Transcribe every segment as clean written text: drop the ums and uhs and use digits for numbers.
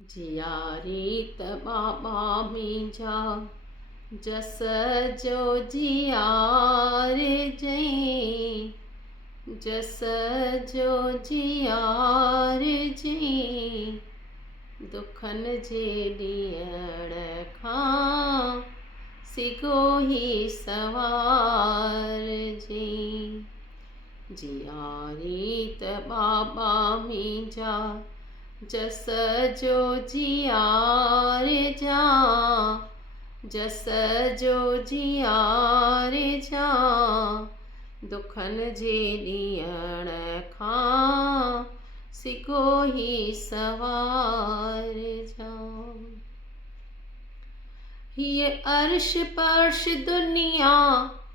जियारी त बाबा मुंहिंजा जस जो जियार जई, जस जो जियार जई, दुखनि जे ॾियण खां सिगो ही सवार जई। जियारी त बाबा मुंहिंजा जस जो जियार जा, जस जो जियार जा, दुखनि जे ॾियण खां सिगो ही सवार जा। हीअ अर्श पर्श दुनिया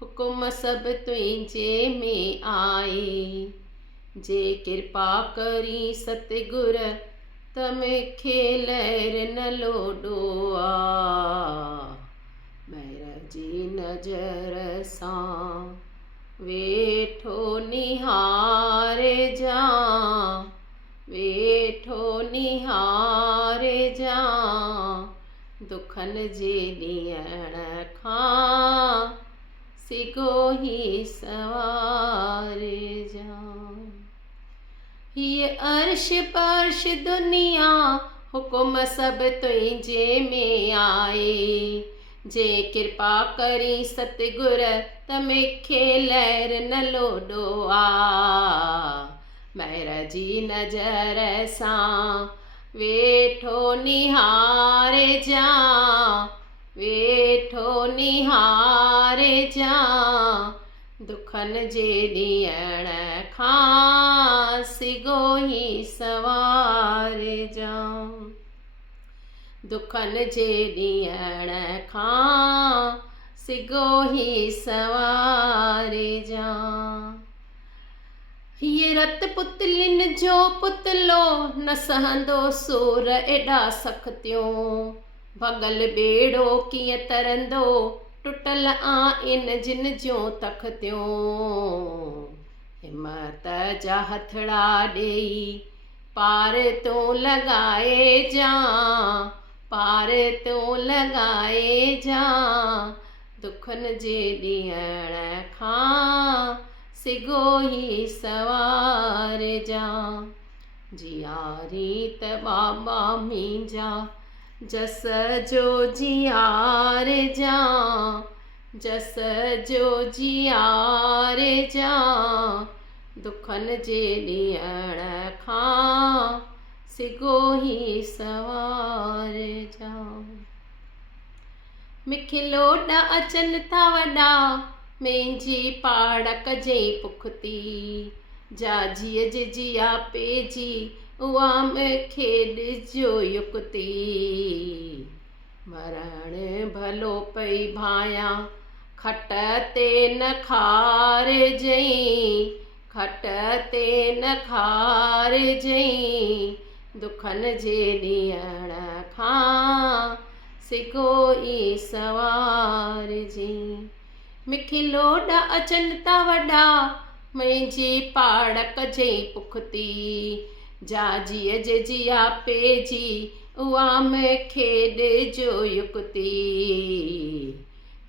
हुकुम सभु तुंहिंजे में आहे, जे कृपा करी सतगुर त मूंखे लहर न लोॾो आ। महर जी नज़र सां वेठो निहार जा, वेठो निहार जा, दुखनि जे ॾियण खां सिगो ही सवार जा। हीअ अर्श पर्श दुनिया हुकुम सभु तुंहिंजे में आहे, जे कृपा करी सतगुर त मूंखे लहर न लोॾो आ। महर जी नज़र सां वेठो निहार जा, वेठो निहार जा, दुखनि जे ॾियण खां सिगो ही सवार जा। दुखनि जे ॾियण खां सिगो ही सवार जा। हीअ रत पुतलिन जो पुतलो न सहंदो सूर एॾा सख़्तियूं, भॻल ॿेड़ो कीअं तरंदो टुटल आहिनि जिन जूं तख़्तियूं। हिमत जा हथड़ा ॾेई पार तूं लॻाए जा, पार तूं लॻाए जा, दुखनि जे ॾियण खां सिगो ही सवार जा। जियारी त बाबा मुंहिंजा जस जो जियार जा, जस जो जियार जा, दुखनि जे ॾियण खां सिगो ही सवार जा। मूंखे लोॾ अचनि था वॾा मुंहिंजी पाड़ कजई पुख़्ती, जाजीअ जे जिया पेजी उहा मूंखे ॾिजो युक्ति। मरण भलो पई भायां खट ते न खार जई, खट ते न खार जई, दुखनि जे ॾियण खां सिगो ही सवार जी। मूंखे लोॾ अचनि था वॾा मुंहिंजी पाड़ कजई पुख़्ती, जाजीअ जे जिया पेजी उहा मूंखे ॾिजो युक्ति।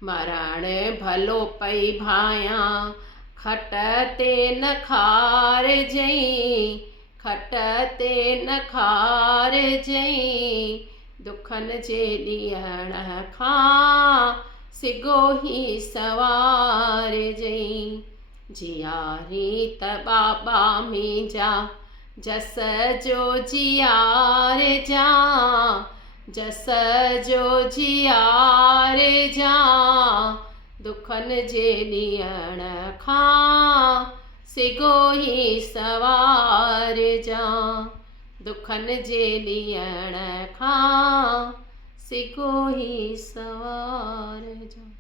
मरण भलो पई भायां खट ते न खार जई, खट ते न खार जई, दुखनि जे ॾियण खां सिगो ही सवार जई। जियारी त बाबा मुंहिंजा जस जो जियार जा, जस जो जियार जा, दुखनि जे ॾियण खां सिगो ही सवार जा, दुखनि जे ॾियण खां सिगो ही सवार जा।